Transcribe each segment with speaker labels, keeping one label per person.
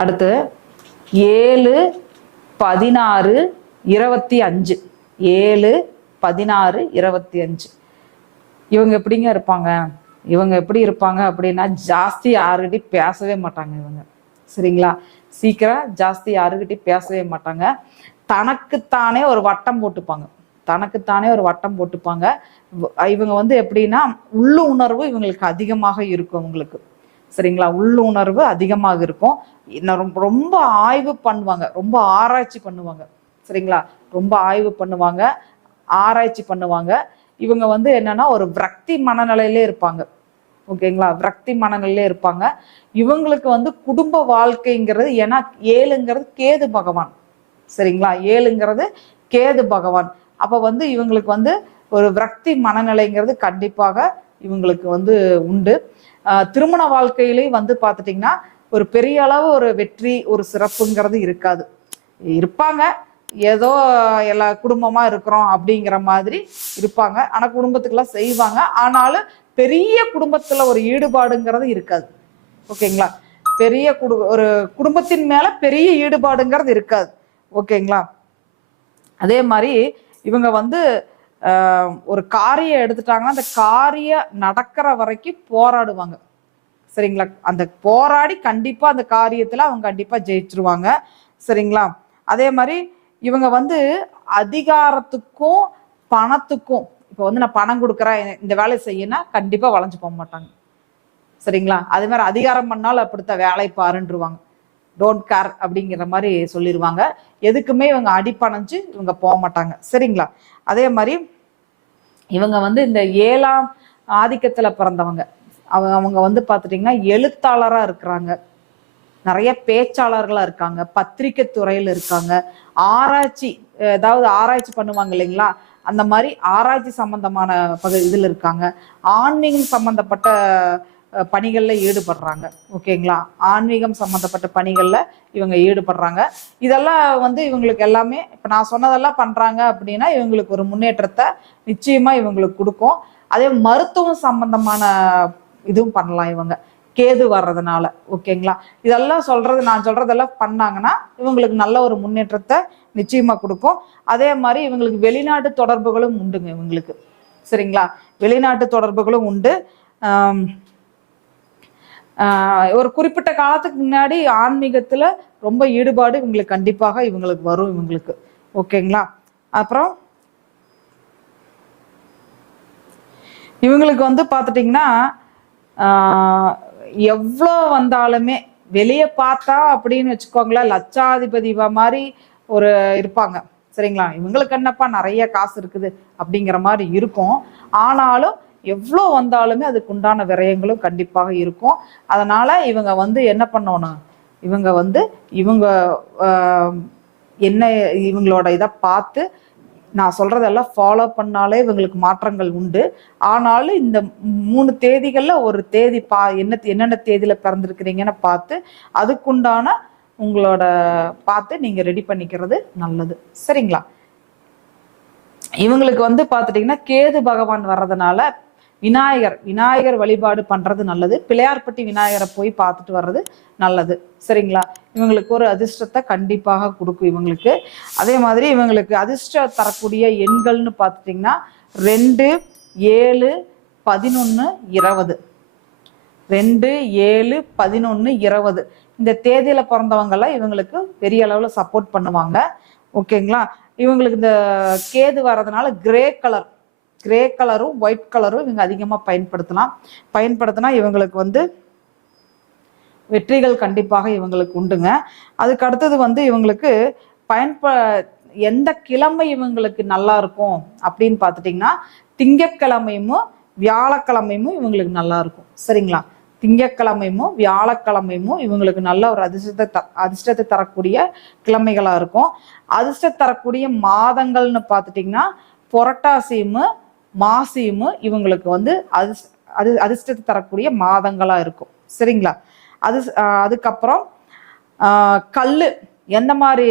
Speaker 1: அடுத்து ஏழு பதினாறு இருபத்தி அஞ்சு. ஏழு பதினாறு இருபத்தி அஞ்சு. இவங்க எப்படிங்க இருப்பாங்க? இவங்க எப்படி இருப்பாங்க அப்படின்னா ஜாஸ்தி யாருக்கிட்டையும் பேசவே மாட்டாங்க இவங்க. சரிங்களா? சீக்கிரம் ஜாஸ்தி யாருக்கிட்டையும் பேசவே மாட்டாங்க. தனக்குத்தானே ஒரு வட்டம் போட்டுப்பாங்க. தனக்குத்தானே ஒரு வட்டம் போட்டுப்பாங்க. இவங்க வந்து எப்படின்னா உள்ளு உணர்வு இவங்களுக்கு அதிகமாக இருக்கும் இவங்களுக்கு. சரிங்களா? உள்ளுணர்வு அதிகமாக இருக்கும். ரொம்ப- ரொம்ப ஆய்வு பண்ணுவாங்க. ரொம்ப ஆராய்ச்சி பண்ணுவாங்க. சரிங்களா? ரொம்ப ஆய்வு பண்ணுவாங்க. ஆராய்ச்சி பண்ணுவாங்க. இவங்க வந்து என்னன்னா ஒரு விரக்தி மனநிலையிலே இருப்பாங்க. ஓகேங்களா? விரக்தி மனநிலையிலே இருப்பாங்க. இவங்களுக்கு வந்து குடும்ப வாழ்க்கைங்கிறது ஏன்னா ஏழுங்கிறது கேது பகவான். சரிங்களா? ஏழுங்கிறது கேது பகவான். அப்போ வந்து இவங்களுக்கு வந்து ஒரு விரக்தி மனநிலைங்கிறது கண்டிப்பாக இவங்களுக்கு வந்து உண்டு. திருமண வாழ்க்கையிலேயும் வந்து பார்த்துட்டிங்கன்னா ஒரு பெரிய அளவு ஒரு வெற்றி ஒரு சிறப்புங்கிறது இருக்காது. இருப்பாங்க. ஏதோ எல்லா குடும்பமா இருக்கிறோம் அப்படிங்கிற மாதிரி இருப்பாங்க. ஆனா குடும்பத்துக்கெல்லாம் செய்வாங்க. ஆனாலும் பெரிய குடும்பத்துல ஒரு ஈடுபாடுங்கிறது இருக்காது. ஓகேங்களா? பெரிய குடு ஒரு குடும்பத்தின் மேல பெரிய ஈடுபாடுங்கிறது இருக்காது. ஓகேங்களா? அதே மாதிரி இவங்க வந்து ஒரு காரியம் எடுத்துட்டாங்கன்னா அந்த காரியம் நடக்கிற வரைக்கும் போராடுவாங்க. சரிங்களா? அந்த போராடி கண்டிப்பாக அந்த காரியத்தில் அவங்க கண்டிப்பாக ஜெயிச்சிருவாங்க. சரிங்களா? அதே மாதிரி இவங்க வந்து அதிகாரத்துக்கும் பணத்துக்கும் இப்போ வந்து நான் பணம் கொடுக்குறேன் இந்த வேலையை செய்யனா கண்டிப்பாக வளைஞ்சு போக மாட்டாங்க. சரிங்களா? அதே மாதிரி அதிகாரம் பண்ணாலும் அப்படித்தான் வேலை பாருன்றுவாங்க. டோன்ட் கேர் அப்படிங்கிற மாதிரி சொல்லிடுவாங்க எதுக்குமே இவங்க அடிப்பணைஞ்சு இவங்க போக மாட்டாங்க. சரிங்களா? அதே மாதிரி இவங்க வந்து இந்த ஏழாம் ஆதிக்கத்தில் பிறந்தவங்க. அவங்க அவங்க வந்து பார்த்துட்டிங்கன்னா எழுத்தாளராக இருக்கிறாங்க. நிறைய பேச்சாளர்களாக இருக்காங்க. பத்திரிக்கை துறையில் இருக்காங்க. ஆராய்ச்சி ஏதாவது ஆராய்ச்சி பண்ணுவாங்க இல்லைங்களா? அந்த மாதிரி ஆராய்ச்சி சம்பந்தமான பகு இதில் இருக்காங்க. ஆன்மீகம் சம்பந்தப்பட்ட பணிகளில் ஈடுபடுறாங்க. ஓகேங்களா? ஆன்மீகம் சம்மந்தப்பட்ட பணிகளில் இவங்க ஈடுபடுறாங்க. இதெல்லாம் வந்து இவங்களுக்கு எல்லாமே இப்போ நான் சொன்னதெல்லாம் பண்ணுறாங்க அப்படின்னா இவங்களுக்கு ஒரு முன்னேற்றத்தை நிச்சயமாக இவங்களுக்கு கொடுக்கும். அதே மருத்துவம் சம்மந்தமான இதுவும் பண்ணலாம் இவங்க. கேது வர்றதுனால. ஓகேங்களா? இதெல்லாம் சொல்றது நான் சொல்றதெல்லாம் பண்ணாங்கன்னா இவங்களுக்கு நல்ல ஒரு முன்னேற்றத்தை நிச்சயமா கொடுக்கும். அதே மாதிரி இவங்களுக்கு வெளிநாட்டு தொடர்புகளும் உண்டுங்க இவங்களுக்கு. சரிங்களா? வெளிநாட்டு தொடர்புகளும் உண்டு. ஒரு குறிப்பிட்ட காலத்துக்கு முன்னாடி ஆன்மீகத்துல ரொம்ப ஈடுபாடு இவங்களுக்கு கண்டிப்பாக இவங்களுக்கு வரும் இவங்களுக்கு. ஓகேங்களா? அப்புறம் இவங்களுக்கு வந்து பார்த்துட்டிங்கன்னா எவ்வளோ வந்தாலுமே வெளியே பார்த்தா அப்படின்னு வச்சுக்கோங்களேன் லட்சாதிபதி மாதிரி ஒரு இருப்பாங்க. சரிங்களா? இவங்களுக்கு என்னப்பா நிறைய காசு இருக்குது அப்படிங்கிற மாதிரி இருக்கும். ஆனாலும் எவ்வளோ வந்தாலுமே அதுக்கு உண்டான விரயங்களும் கண்டிப்பாக இருக்கும். அதனால் இவங்க வந்து என்ன பண்ணணும்? இவங்க வந்து இவங்க என்ன இவங்களோட இதை பார்த்து நான் சொல்கிறதெல்லாம் ஃபாலோ பண்ணாலே இவங்களுக்கு மாற்றங்கள் உண்டு. ஆனாலும் இந்த மூணு தேதிகளில் ஒரு தேதி பா என்ன என்னென்ன தேதியில் பிறந்திருக்கிறீங்கன்னு பார்த்து அதுக்குண்டான உங்களோட பார்த்து நீங்கள் ரெடி பண்ணிக்கிறது நல்லது. சரிங்களா? இவங்களுக்கு வந்து பார்த்துட்டிங்கன்னா கேது பகவான் வர்றதுனால விநாயகர் விநாயகர் வழிபாடு பண்றது நல்லது. பிள்ளையார்பட்டி விநாயகரை போய் பார்த்துட்டு வர்றது நல்லது. சரிங்களா? இவங்களுக்கு ஒரு அதிர்ஷ்டத்தை கண்டிப்பாக கொடுக்கும் இவங்களுக்கு. அதே மாதிரி இவங்களுக்கு அதிர்ஷ்டம் தரக்கூடிய எண்கள்னு பார்த்துட்டிங்கன்னா ரெண்டு ஏழு பதினொன்று இருபது. ரெண்டு ஏழு பதினொன்று இருபது. இந்த தேதியில பிறந்தவங்கெல்லாம் இவங்களுக்கு பெரிய அளவில் சப்போர்ட் பண்ணுவாங்க. ஓகேங்களா? இவங்களுக்கு இந்த கேது வர்றதுனால கிரே கலர் கிரே கலரும் ஒயிட் கலரும் இவங்க அதிகமாக பயன்படுத்தலாம். பயன்படுத்தினா இவங்களுக்கு வந்து வெற்றிகள் கண்டிப்பாக இவங்களுக்கு உண்டுங்க. அதுக்கு அடுத்தது வந்து இவங்களுக்கு பயன்ப எந்த கிழமை இவங்களுக்கு நல்லா இருக்கும் அப்படின்னு பார்த்துட்டிங்கன்னா திங்கக்கிழமையும் வியாழக்கிழமையும் இவங்களுக்கு நல்லா இருக்கும். சரிங்களா? திங்கக்கிழமையும் வியாழக்கிழமையும் இவங்களுக்கு நல்ல ஒரு அதிர்ஷ்டத்தை த அதிர்ஷ்டத்தை தரக்கூடிய கிழமைகளாக இருக்கும். அதிர்ஷ்டம் தரக்கூடிய மாதங்கள்னு பார்த்துட்டிங்கன்னா புரட்டாசியும் மாசியும் இவங்களுக்கு வந்து அதிர்ஷ் அது அதிர்ஷ்டத்தை தரக்கூடிய மாதங்களாக இருக்கும். சரிங்களா? அது அதுக்கப்புறம் கல் எந்த மாதிரி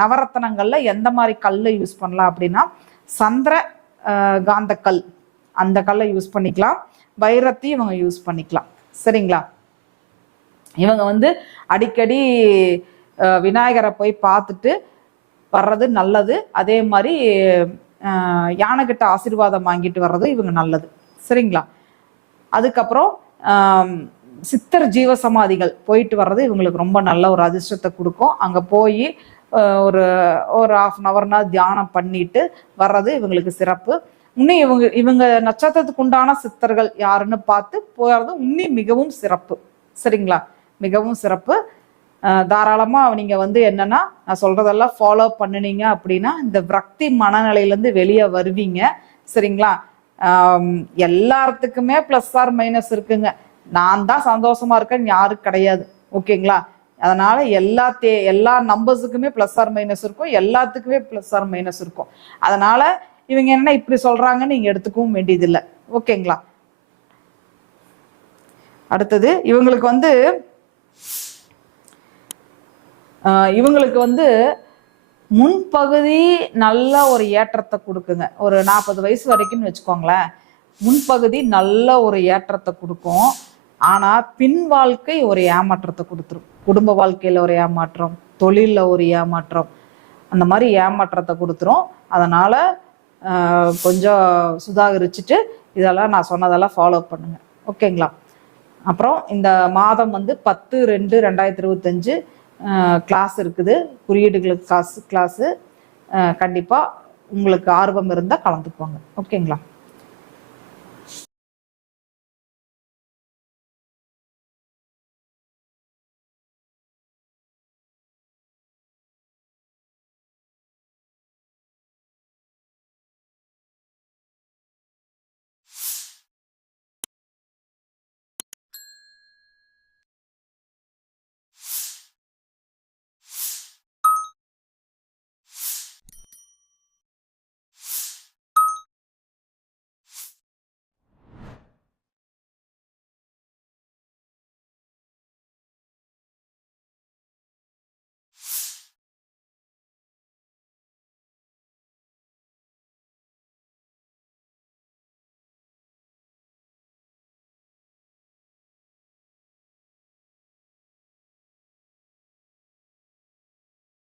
Speaker 1: நவரத்தனங்களில் எந்த மாதிரி கல்லை யூஸ் பண்ணலாம் அப்படின்னா சந்திர காந்த காந்தக்கல் அந்த கல்லை யூஸ் பண்ணிக்கலாம். வைரத்தையும் இவங்க யூஸ் பண்ணிக்கலாம். சரிங்களா? இவங்க வந்து அடிக்கடி விநாயகரை போய் பார்த்துட்டு வர்றது நல்லது. அதே மாதிரி யானைகிட்ட ஆசீர்வாதம் வாங்கிட்டு வர்றது இவங்க நல்லது. சரிங்களா? அதுக்கப்புறம் சித்தர் சித்தர் ஜீவசமாதிகள் போயிட்டு வர்றது இவங்களுக்கு ரொம்ப நல்ல ஒரு அதிர்ஷ்டத்தை கொடுக்கும். அங்கே போய் ஒரு ஒரு ஆஃப் அன் ஹவர்னா தியானம் பண்ணிட்டு வர்றது இவங்களுக்கு சிறப்பு. இன்னும் இவங்க இவங்க நட்சத்திரத்துக்கு உண்டான சித்தர்கள் யாருன்னு பார்த்து போகிறது இன்னும் மிகவும் சிறப்பு. சரிங்களா? மிகவும் சிறப்பு. தாராளமாக நீங்கள் வந்து என்னென்னா நான் சொல்கிறதெல்லாம் ஃபாலோ பண்ணுனீங்க அப்படின்னா இந்த விரக்தி மனநிலையிலேருந்து வெளியே வருவீங்க. சரிங்களா? எல்லாத்துக்குமே ப்ளஸ் ஆர் மைனஸ் இருக்குங்க. நான் தான் சந்தோஷமாக இருக்கேன்னு யாரும் கிடையாது. ஓகேங்களா? அதனால எல்லா தே எல்லா நம்பர்ஸுக்குமே ப்ளஸ் ஆர் மைனஸ் இருக்கும். எல்லாத்துக்குமே ப்ளஸ் ஆர் மைனஸ் இருக்கும். அதனால இவங்க என்ன இப்படி சொல்றாங்கன்னு நீங்க எடுத்துக்கவும் வேண்டியதில்லை. ஓகேங்களா? அடுத்தது இவங்களுக்கு வந்து இவங்களுக்கு வந்து முன்பகுதி நல்ல ஒரு ஏற்றத்தை கொடுக்குங்க. ஒரு நாற்பது வயசு வரைக்கும்னு வச்சுக்கோங்களேன். முன்பகுதி நல்ல ஒரு ஏற்றத்தை கொடுக்கும். ஆனா பின் வாழ்க்கை ஒரு ஏமாற்றத்தை கொடுத்துரும். குடும்ப வாழ்க்கையில ஒரு ஏமாற்றம் தொழிலில் ஒரு ஏமாற்றம் அந்த மாதிரி ஏமாற்றத்தை கொடுத்துரும். அதனால கொஞ்சம் சுதாகரிச்சுட்டு இதெல்லாம் நான் சொன்னதெல்லாம் ஃபாலோ பண்ணுங்க. ஓகேங்களா? அப்புறம் இந்த மாதம் வந்து பத்து ரெண்டு ரெண்டாயிரத்தி இருபத்தஞ்சு கிளாஸ் இருக்குது. குறியீடுகளுக்கு காசு கிளாஸு கண்டிப்பாக உங்களுக்கு ஆர்வம் இருந்தால் கலந்துக்குவாங்க ஓகேங்களா